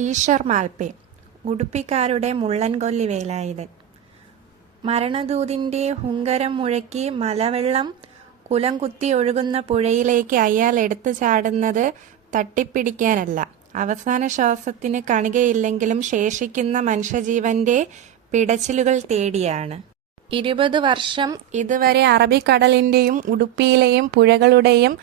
ഈശ്വർ മാൽപേ, ഉഡുപ്പിക്കാരുടെ മുള്ളൻകൊല്ലി വേലായുധൻ. മരണദൂതിന്റെ ഹുങ്കരം മുഴക്കി മലവെള്ളം കുലംകുത്തി ഒഴുകുന്ന പുഴയിലേക്ക് അയാൾ എടുത്തു ചാടുന്നത് തട്ടിപ്പിടിക്കാനല്ല, അവസാന ശ്വാസത്തിന് കണികയില്ലെങ്കിലും ശേഷിക്കുന്ന മനുഷ്യജീവന്റെ പിടച്ചിലുകൾ തേടിയാണ്. 20 വർഷം ഇതുവരെ അറബിക്കടലിന്റെയും ഉഡുപ്പിയിലെയും പുഴകളുടെയും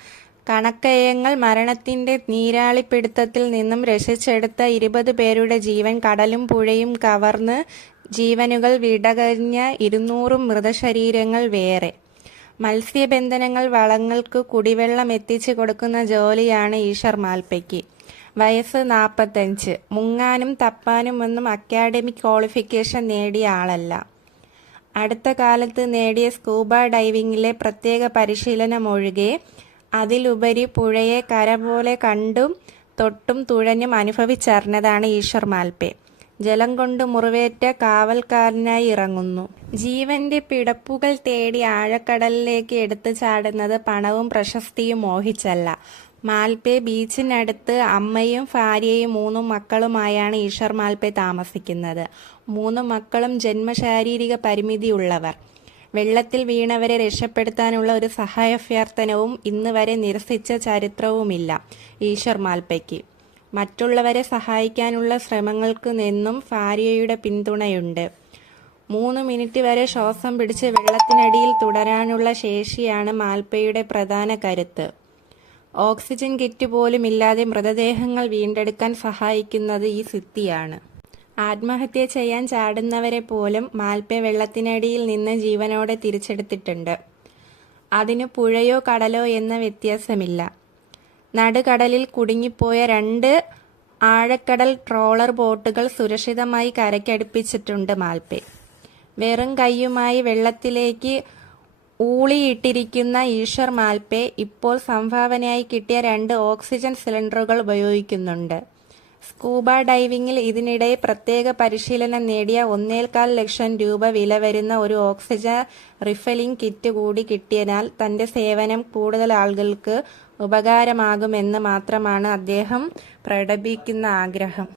കണക്കയങ്ങൾ മരണത്തിന്റെ നീരാളിപ്പിടുത്തത്തിൽ നിന്നും രക്ഷിച്ചെടുത്ത 20 പേരുടെ ജീവൻ കടലും പുഴയും കവർന്ന് ജീവനുകൾ വിടകഴിഞ്ഞ 200 മൃതശരീരങ്ങൾ വേറെ. മത്സ്യബന്ധനങ്ങൾ വളങ്ങൾക്ക് കുടിവെള്ളം എത്തിച്ചു കൊടുക്കുന്ന ജോലിയാണ് ഈശ്വർ മാൽപേക്ക്. വയസ്സ് 45. മുങ്ങാനും തപ്പാനുമൊന്നും അക്കാഡമിക് ക്വാളിഫിക്കേഷൻ നേടിയ ആളല്ല. അടുത്ത കാലത്ത് നേടിയ സ്കൂബ ഡൈവിംഗിലെ പ്രത്യേക പരിശീലനം ഒഴികെ അതിലുപരി പുഴയെ കര പോലെ കണ്ടും തൊട്ടും തുഴഞ്ഞും അനുഭവിച്ചറിഞ്ഞതാണ് ഈശ്വർ മാൽപേ. ജലം കൊണ്ട് മുറിവേറ്റ കാവൽക്കാരനായി ഇറങ്ങുന്നു. ജീവന്റെ പിടപ്പുകൾ തേടി ആഴക്കടലിലേക്ക് എടുത്തു ചാടുന്നത് പണവും പ്രശസ്തിയും മോഹിച്ചല്ല. മാൽപേ ബീച്ചിനടുത്ത് അമ്മയും ഭാര്യയും 3 മക്കളുമായാണ് ഈശ്വർ മാൽപേ താമസിക്കുന്നത്. 3 മക്കളും ജന്മശാരീരിക പരിമിതിയുള്ളവർ. വെള്ളത്തിൽ വീണവരെ രക്ഷപ്പെടുത്താനുള്ള ഒരു സഹായാഭ്യർത്ഥനവും ഇന്ന് വരെ നിരസിച്ച ചരിത്രവുമില്ല ഈശ്വർ മാൽപേക്ക്. മറ്റുള്ളവരെ സഹായിക്കാനുള്ള ശ്രമങ്ങൾക്ക് നിന്നും ഭാര്യയുടെ പിന്തുണയുണ്ട്. 3 മിനിറ്റ് വരെ ശ്വാസം പിടിച്ച് വെള്ളത്തിനടിയിൽ തുടരാനുള്ള ശേഷിയാണ് മാൽപേയുടെ പ്രധാന കരുത്ത്. ഓക്സിജൻ കിറ്റ് പോലും ഇല്ലാതെ മൃതദേഹങ്ങൾ വീണ്ടെടുക്കാൻ സഹായിക്കുന്നത് ഈ സിദ്ധിയാണ്. ആത്മഹത്യ ചെയ്യാൻ ചാടുന്നവരെ പോലും മാൽപേ വെള്ളത്തിനടിയിൽ നിന്ന് ജീവനോടെ തിരിച്ചെടുത്തിട്ടുണ്ട്. അതിന് പുഴയോ കടലോ എന്ന വ്യത്യാസമില്ല. നടുകടലിൽ കുടുങ്ങിപ്പോയ 2 ആഴക്കടൽ ട്രോളർ ബോട്ടുകൾ സുരക്ഷിതമായി കരയ്ക്കടുപ്പിച്ചിട്ടുണ്ട് മാൽപേ. വെറും കൈയുമായി വെള്ളത്തിലേക്ക് ഊളിയിട്ടിരിക്കുന്ന ഈശ്വർ മാൽപേ ഇപ്പോൾ സംഭാവനയായി കിട്ടിയ 2 ഓക്സിജൻ സിലിണ്ടറുകൾ ഉപയോഗിക്കുന്നുണ്ട്. സ്കൂബ ഡൈവിംഗിൽ ഇതിനിടെ പ്രത്യേക പരിശീലനം നേടിയ 1.25 ലക്ഷം രൂപ വില വരുന്ന ഒരു ഓക്സിജൻ റിഫില്ലിംഗ് കിറ്റ് കൂടി കിട്ടിയതിനാൽ തന്റെ സേവനം കൂടുതൽ ആളുകൾക്ക് ഉപകാരമാകുമെന്ന് മാത്രമാണ് അദ്ദേഹം പ്രകടിപ്പിക്കുന്ന ആഗ്രഹം.